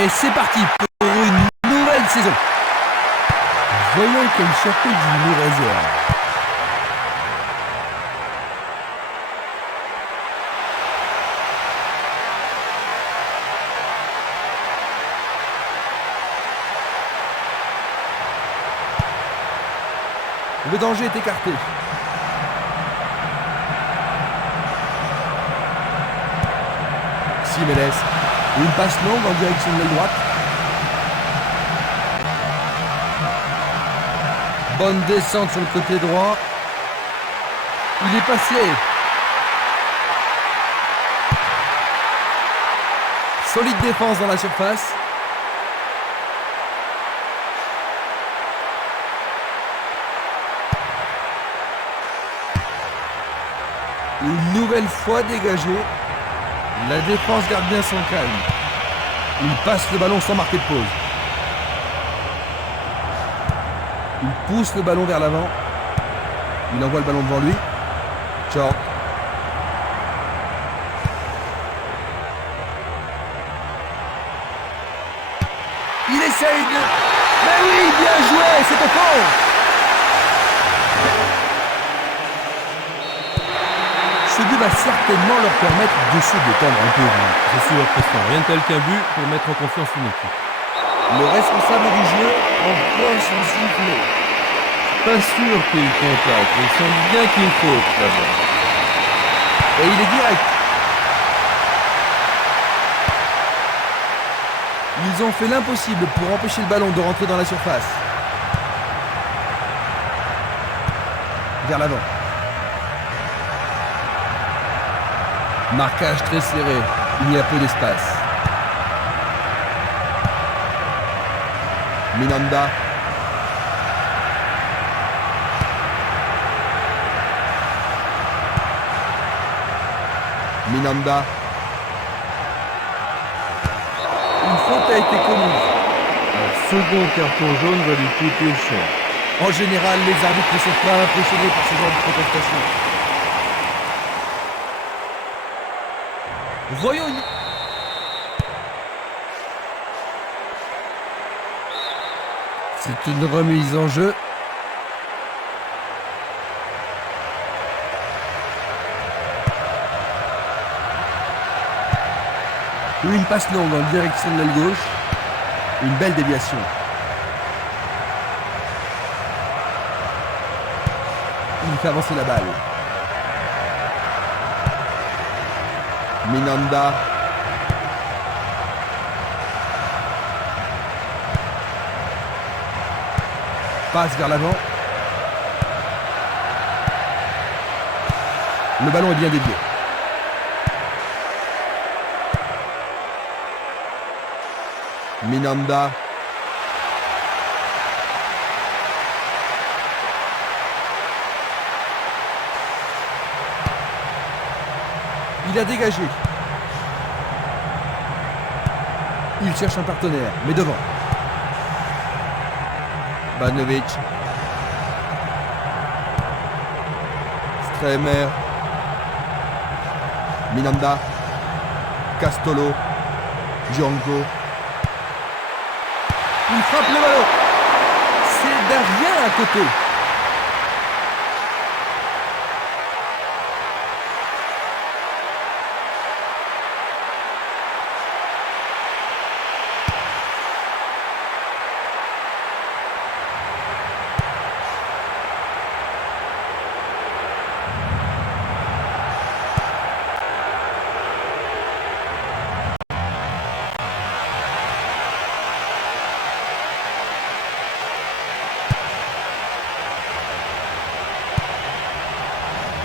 Et c'est parti pour une nouvelle saison. Voyons quel chapeau du nous réserve. Le danger est écarté. Simeles. Une passe longue en direction de l'aile droite. Bonne descente sur le côté droit. Il est passé. Solide défense dans la surface. Une nouvelle fois dégagé. La défense garde bien son calme. Il passe le ballon sans marquer de pause. Il pousse le ballon vers l'avant. Il envoie le ballon devant lui. Short. Il essaye de... Mais oui, bien joué, c'est au fond. Ce but va certainement leur permettre de se détendre un peu. C'est sûr, Christian. Rien de tel qu'un but pour mettre en confiance une équipe. Le responsable du jeu envoie son sifflet. Pas sûr qu'il contacte. Il semble bien qu'il faut là-bas. Et il est direct. Ils ont fait l'impossible pour empêcher le ballon de rentrer dans la surface. Vers l'avant. Marquage très serré. Il y a peu d'espace. Minanda. Minanda. Une faute a été commise. Un second carton jaune va lui coûter cher. En général, les arbitres ne sont pas impressionnés par ce genre de protestation. Voyons. C'est une remise en jeu. Une passe longue en direction de l'aile gauche. Une belle déviation. Il fait avancer la balle. Minanda. Passe vers l'avant. Le ballon est bien dévié. Minanda. Il a dégagé. Il cherche un partenaire, mais devant. Banovic. Stremer. Minanda. Castolo. Django. Il frappe le ballon. C'est derrière à côté.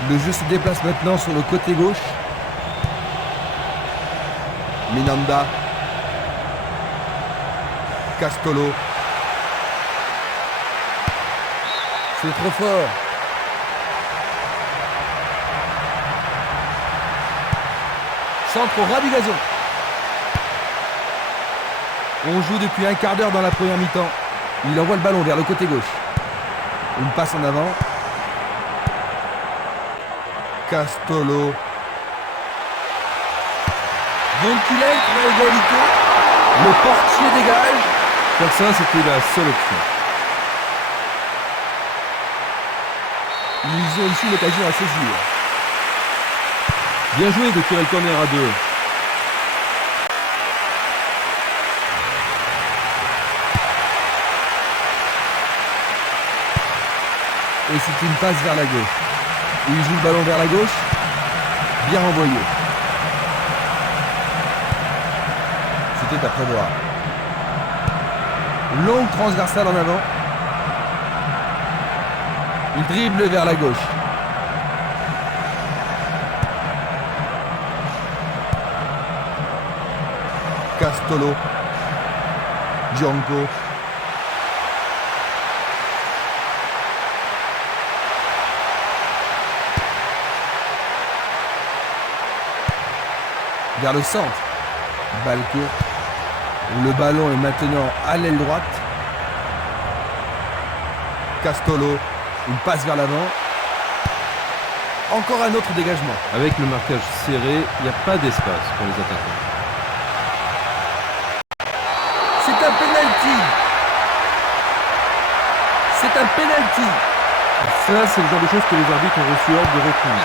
Le jeu se déplace maintenant sur le côté gauche. Minanda. Castolo. C'est trop fort. Centre au ras du gazon. On joue depuis un quart d'heure dans la première mi-temps. Il envoie le ballon vers le côté gauche. Une passe en avant. Castolo. Donc il est pour l'égalité. Le portier dégage. Faire ça, c'était la seule option. Ils ont ici l'occasion à saisir. Bien joué de tirer le corner à 2. Et c'est une passe vers la gauche. Il joue le ballon vers la gauche. Bien renvoyé. C'était à prévoir. Longue transversale en avant. Il dribble vers la gauche. Castolo. Gianco. Vers le centre. Balle courte. Le ballon est maintenant à l'aile droite. Castolo. Une passe vers l'avant. Encore un autre dégagement. Avec le marquage serré, il n'y a pas d'espace pour les attaquants. C'est un penalty. C'est un penalty. Ça, c'est le genre de choses que les arbitres ont reçu ordre de retenir.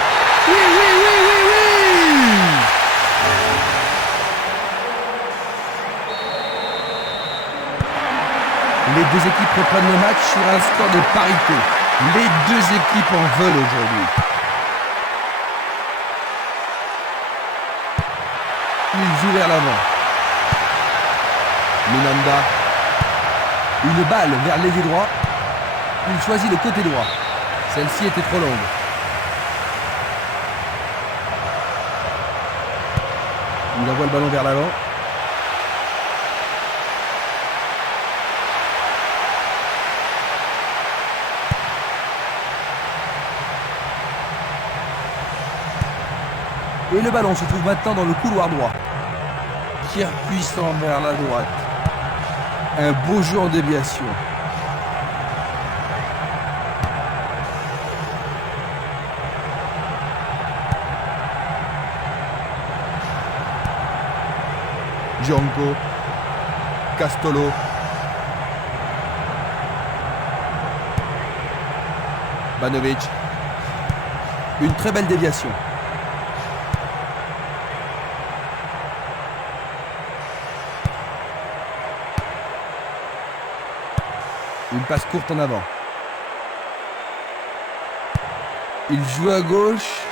Oui, oui, oui, oui, oui. Les deux équipes reprennent le match sur un score de parité. Les deux équipes en veulent aujourd'hui. Il joue vers l'avant. Minanda. Une balle vers l'ailier droit. Il choisit le côté droit. Celle-ci était trop longue. Il envoie le ballon vers l'avant. Et le ballon se trouve maintenant dans le couloir droit. Tir puissant vers la droite. Un beau jeu en déviation. Gianco. Castolo. Banovic. Une très belle déviation. Une passe courte en avant. Il joue à gauche.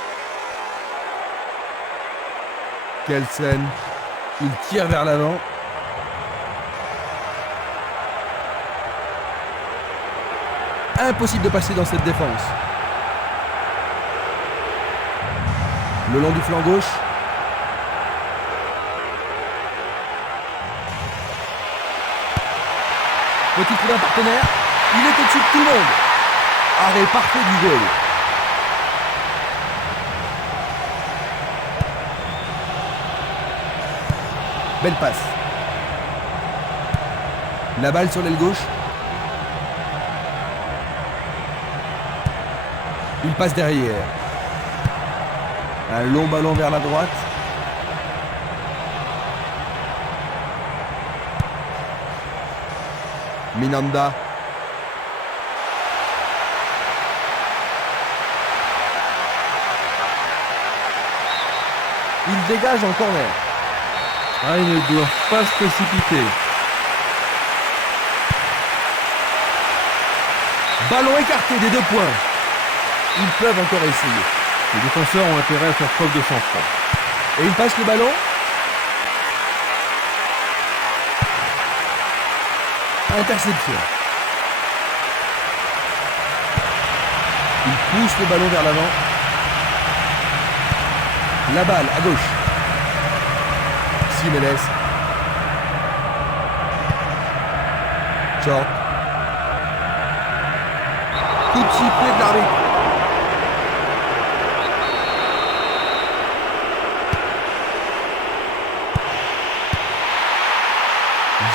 Quelle scène. Il tire vers l'avant. Impossible de passer dans cette défense. Le long du flanc gauche. Petit coup d'un partenaire. Il est au-dessus de tout le monde. Arrêt parfait du goal. Belle passe. La balle sur l'aile gauche. Il passe derrière. Un long ballon vers la droite. Minanda. Il dégage en corner. Ah, ils ne doivent pas se précipiter. Ballon écarté des 2 points. Ils peuvent encore essayer. Les défenseurs ont intérêt à faire preuve de sang-froid. Et il passe le ballon. Interception. Il pousse le ballon vers l'avant. La balle à gauche. Jiménez. Short. Coup de sifflet de l'arbitre.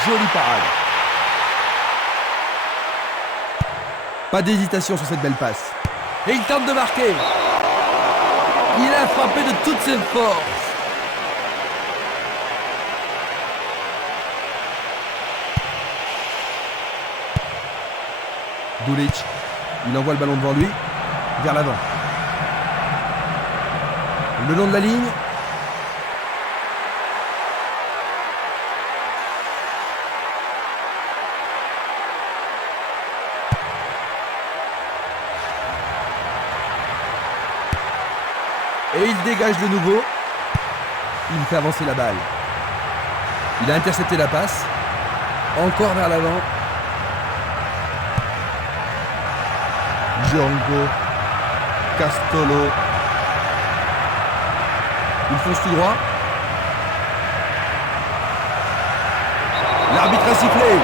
Jolie parade. Pas d'hésitation sur cette belle passe. Et il tente de marquer. Il a frappé de toutes ses forces. Dulic, il envoie le ballon devant lui, vers l'avant. Le long de la ligne. Et il dégage de nouveau. Il fait avancer la balle. Il a intercepté la passe. Encore vers l'avant. Django. Castolo. Il fonce tout droit. L'arbitre a sifflé.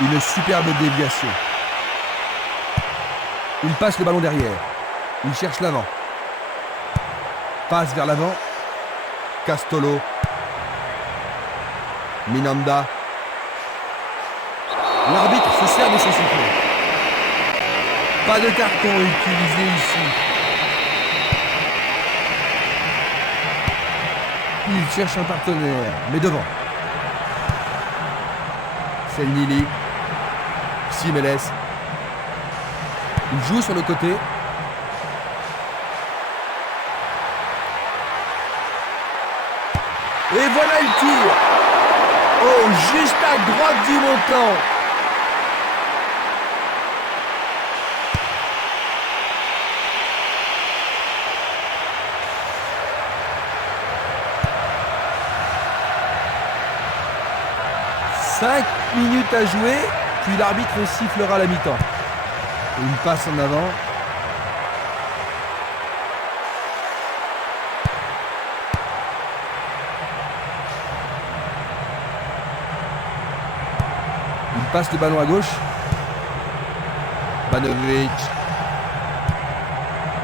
Une superbe déviation. Il passe le ballon derrière. Il cherche l'avant. Passe vers l'avant. Castolo. Minanda. L'arbitre se sert de son sifflet. Pas de carton utilisé ici. Il cherche un partenaire, mais devant. Selnili. Simeles. Il joue sur le côté. Et voilà le tir. Oh, juste à droite du montant. Cinq minutes à jouer, puis l'arbitre sifflera la mi-temps. Une passe en avant. Il passe le ballon à gauche. Banovic.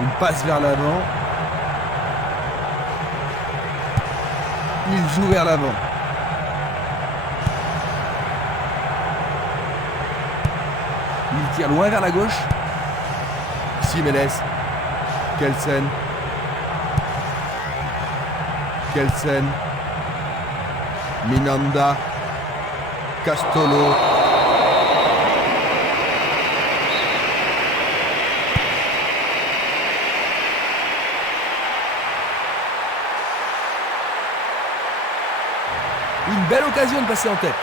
Une passe vers l'avant. Il joue vers l'avant. Il tire loin vers la gauche. Simeles. Kelsen. Kelsen. Minanda. Castolo. Une belle occasion de passer en tête.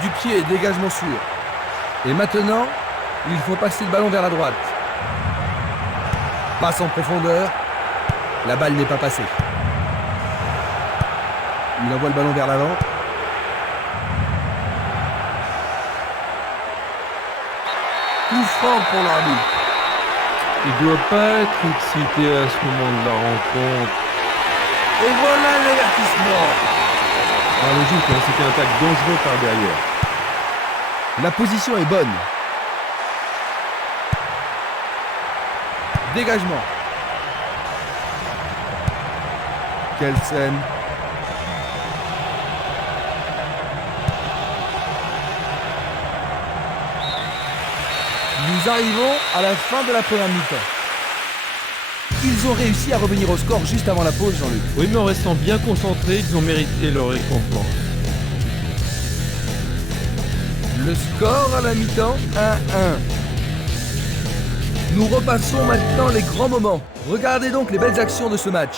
Du pied, dégagement sûr. Et maintenant, il faut passer le ballon vers la droite. Passe en profondeur. La balle n'est pas passée. Il envoie le ballon vers l'avant. Coup franc pour l'arbitre. Il doit pas être excité à ce moment de la rencontre. Et voilà l'avertissement. Ah, logique, hein, c'était un tacle dangereux par derrière. La position est bonne. Dégagement. Kelsen. Nous arrivons à la fin de la première mi-temps. Ils ont réussi à revenir au score juste avant la pause, Jean-Luc. Oui, mais en restant bien concentrés, ils ont mérité leur récompense. Le score à la mi-temps, 1-1. Nous repassons maintenant les grands moments. Regardez donc les belles actions de ce match.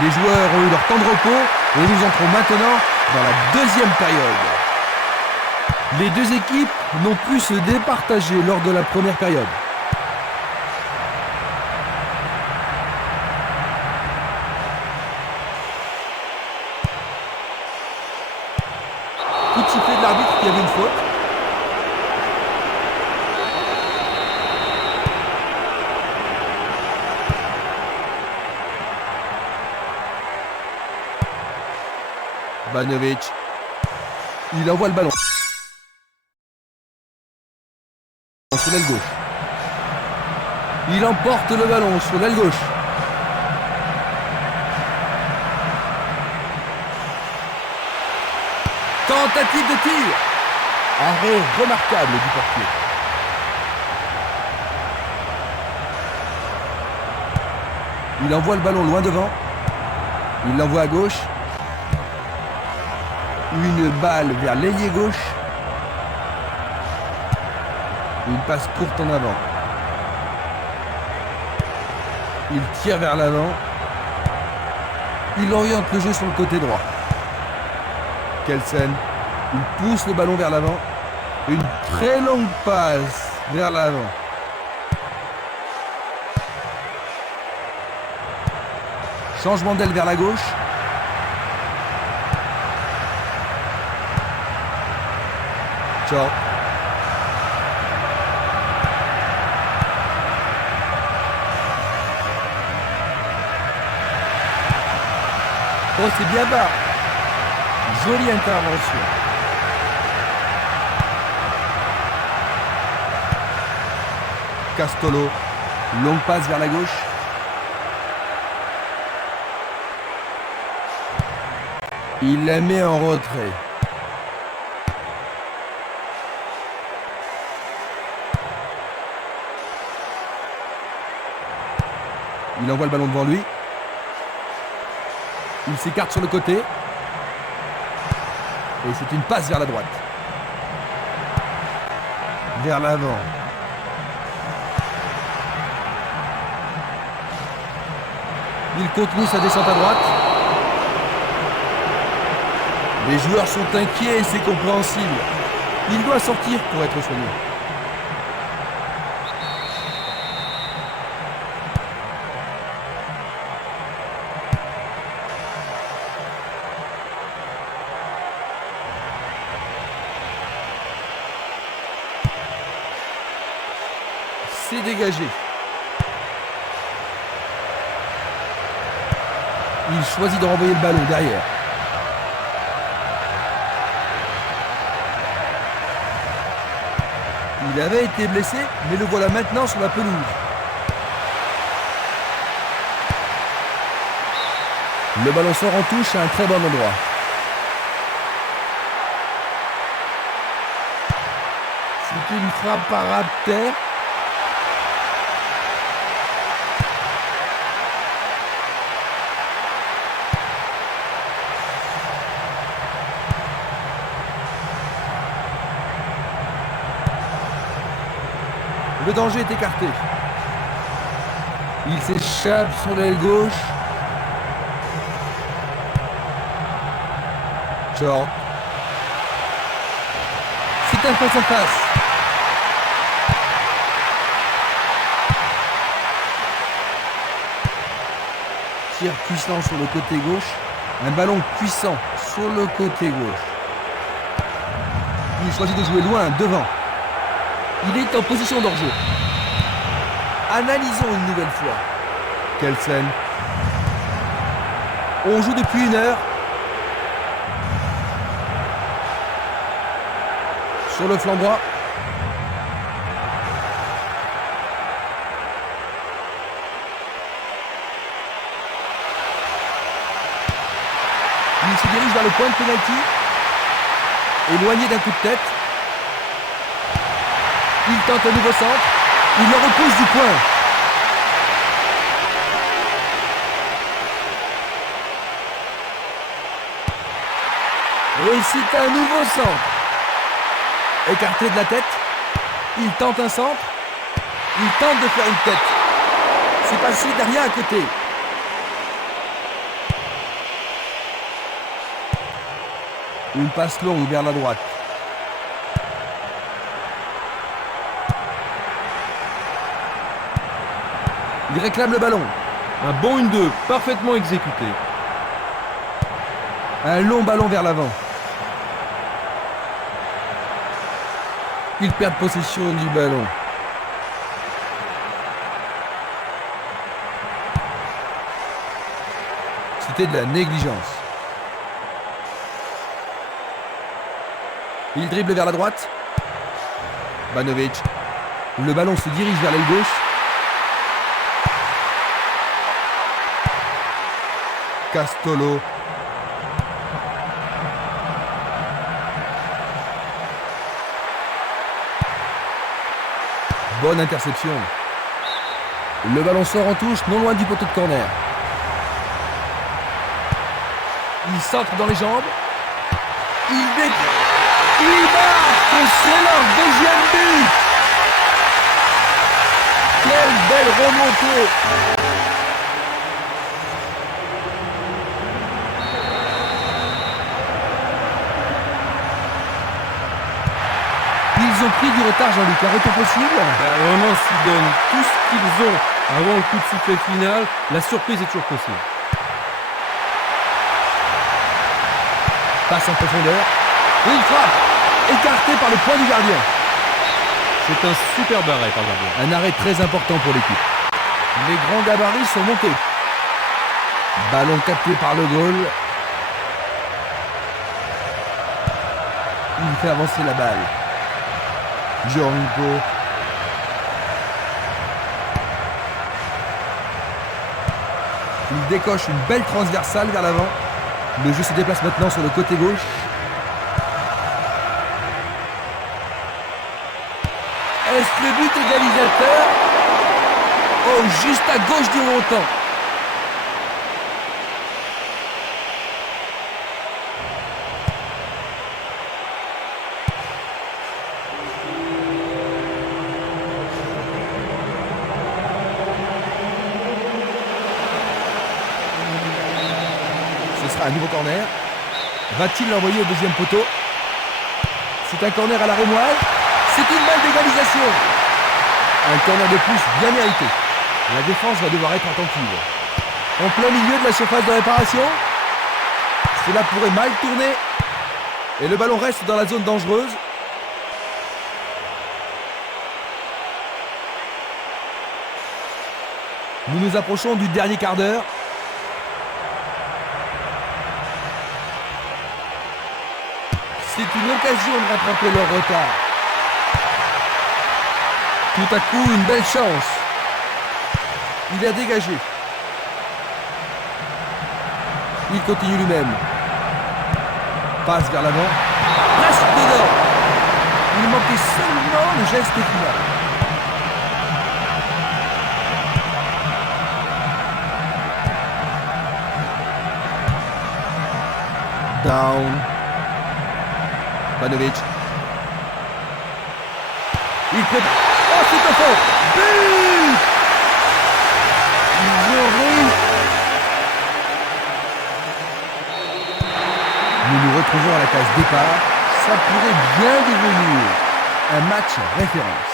Les joueurs ont eu leur temps de repos et nous entrons maintenant dans la deuxième période. Les deux équipes n'ont pu se départager lors de la première période. Coup de sifflet de l'arbitre qui avait une faute. Banovic. Il envoie le ballon sur l'aile gauche. Il emporte le ballon sur l'aile gauche. Tentative de tir. Arrêt remarquable du portier. Il envoie le ballon loin devant. Il l'envoie à gauche. Une balle vers l'ailier gauche. Une passe courte en avant. Il tire vers l'avant. Il oriente le jeu sur le côté droit. Kelsen. Il pousse le ballon vers l'avant. Une très longue passe vers l'avant. Changement d'aile vers la gauche. Ciao. Oh, c'est bien bas. Jolie intervention. Castolo. Longue passe vers la gauche. Il la met en retrait. Il envoie le ballon devant lui. Il s'écarte sur le côté. Et c'est une passe vers la droite. Vers l'avant. Il continue sa descente à droite. Les joueurs sont inquiets et c'est compréhensible. Il doit sortir pour être soigné. C'est dégagé. Il choisit de renvoyer le ballon derrière. Il avait été blessé, mais le voilà maintenant sur la pelouse. Le ballon sort en touche à un très bon endroit. C'est une frappe par ras de terre. Le danger est écarté. Il s'échappe sur l'aile gauche. Short. C'est un face-à-face. Tir puissant sur le côté gauche. Un ballon puissant sur le côté gauche. Il choisit de jouer loin, devant. Il est en position d'hors-jeu. Analysons une nouvelle fois. Kelsen. On joue depuis 1 heure. Sur le flanc droit. Il se dirige vers le point de pénalty. Éloigné d'un coup de tête. Il tente un nouveau centre. Il le repousse du point. Et c'est un nouveau centre. Écarté de la tête. Il tente un centre. Il tente de faire une tête. C'est passé derrière à côté. Une passe longue vers la droite. Il réclame le ballon. Un bon 1-2, parfaitement exécuté. Un long ballon vers l'avant. Il perd possession du ballon. C'était de la négligence. Il dribble vers la droite. Banovic. Le ballon se dirige vers l'aile gauche. Castolo. Bonne interception. Le ballon sort en touche, non loin du poteau de corner. Il centre dans les jambes. Il marque. C'est leur deuxième but. Quelle belle remontée. Ils ont pris du retard, Jean-Luc. Un retour possible? Vraiment, s'ils donnent tout ce qu'ils ont avant le coup de sifflet final, la surprise est toujours possible. Passe en profondeur. Et il frappe. Écarté par le point du gardien. C'est un super arrêt par le gardien. Un arrêt très important pour l'équipe. Les grands gabarits sont montés. Ballon capté par le goal. Il fait avancer la balle. Gianluco. Il décoche une belle transversale vers l'avant. Le jeu se déplace maintenant sur le côté gauche. Est-ce le but égalisateur? Oh, juste à gauche du montant. Ce sera un nouveau corner. Va-t-il l'envoyer au deuxième poteau? C'est un corner à la rémoise. C'est une balle d'égalisation. Un corner de plus bien mérité. La défense va devoir être attentive. En plein milieu de la surface de réparation. Cela pourrait mal tourner. Et le ballon reste dans la zone dangereuse. Nous nous approchons du dernier quart d'heure. C'est une occasion de rattraper leur retard. Tout à coup, une belle chance. Il a dégagé. Il continue lui-même. Passe vers l'avant. Presque dedans. Il manquait seulement le geste final. Down. Banovic. Il prépare. Oh, c'est au fond. But! Nous nous retrouvons à la case départ. Ça pourrait bien devenir un match référence.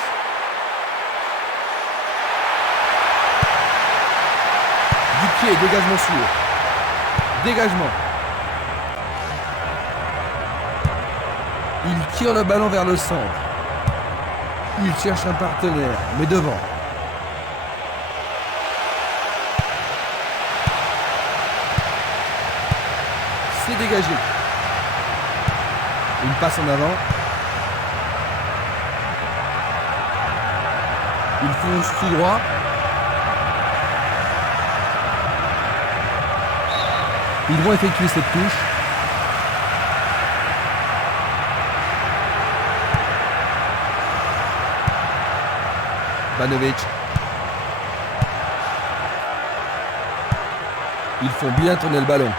Du pied, dégagement sûr. Dégagement. Il tire le ballon vers le centre. Il cherche un partenaire, mais devant. C'est dégagé. Une passe en avant. Il fonce tout droit. Ils vont effectuer cette touche. Banovic. Ils font bien tourner le ballon.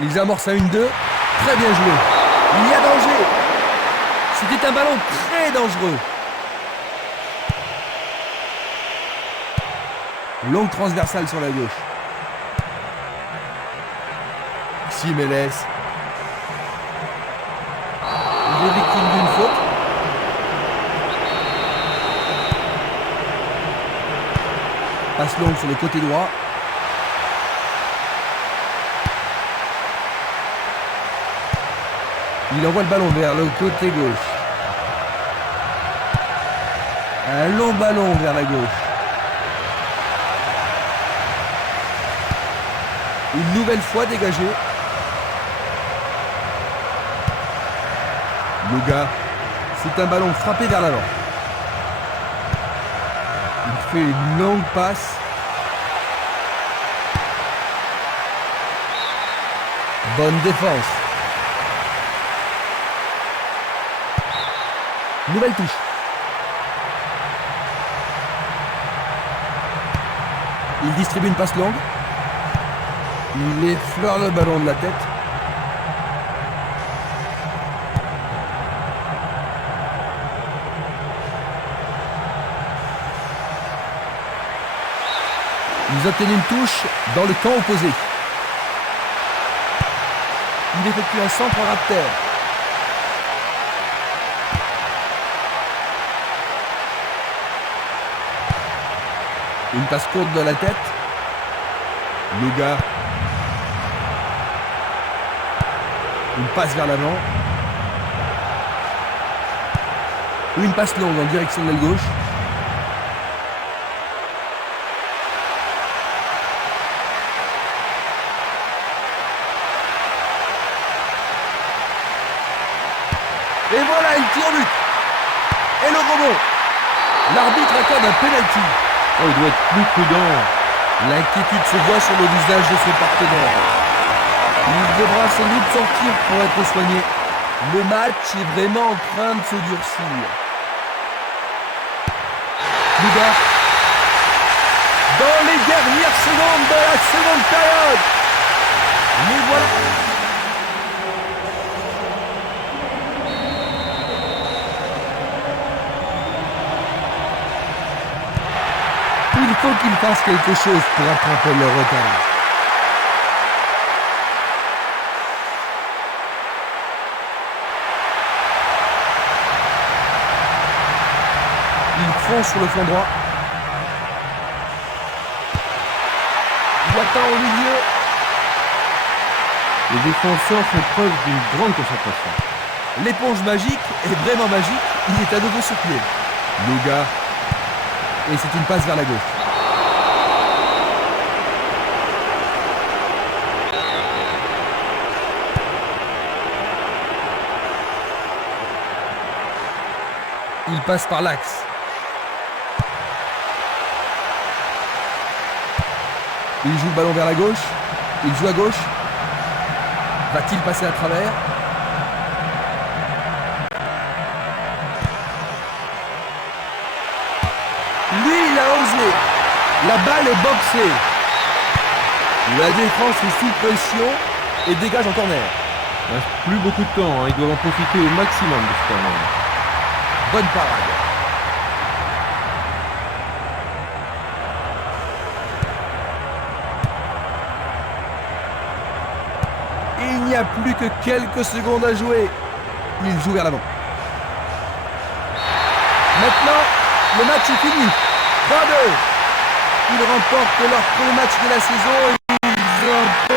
Ils amorcent à 1-2. Très bien joué. Il y a danger. C'était un ballon très dangereux. Longue transversale sur la gauche. Simeles. Il est victime d'une faute. Passe longue sur le côté droit. Il envoie le ballon vers le côté gauche. Un long ballon vers la gauche. Une nouvelle fois dégagé. Luga. C'est un ballon frappé vers l'avant. Il fait une longue passe. Bonne défense. Nouvelle touche. Il distribue une passe longue. Il effleure le ballon de la tête. Ils obtiennent une touche dans le camp opposé. Il effectue un centre ras de terre. Une passe courte de la tête. Luga. Une passe vers l'avant. Une passe longue en direction de l'aile gauche. Et voilà, il tire au but. Et le rebond. L'arbitre accorde un penalty. Oh, il doit être plus prudent. L'inquiétude se voit sur le visage de son partenaire. Il devra sans doute sortir pour être soigné. Le match est vraiment en train de se durcir. Luga. Dans les dernières secondes de la seconde période. Mais voilà. Il faut qu'il fasse quelque chose pour attraper le retard. Il fonce sur le flanc droit. Il attend au milieu. Les défenseurs font preuve d'une grande concentration. L'éponge magique est vraiment magique. Il est à nouveau sur pied. Luga. Et c'est une passe vers la gauche. Il passe par l'axe. Il joue le ballon vers la gauche. Il joue à gauche. Va-t-il passer à travers? Lui, il a osé. La balle est boxée. La défense est sous pression et dégage en corner. Il ne reste plus beaucoup de temps, hein. Ils doivent en profiter au maximum de ce corner. Bonne parade. Il n'y a plus que quelques secondes à jouer. Il joue vers l'avant. Maintenant, le match est fini. 3-2. Ils remportent leur premier match de la saison et ils ont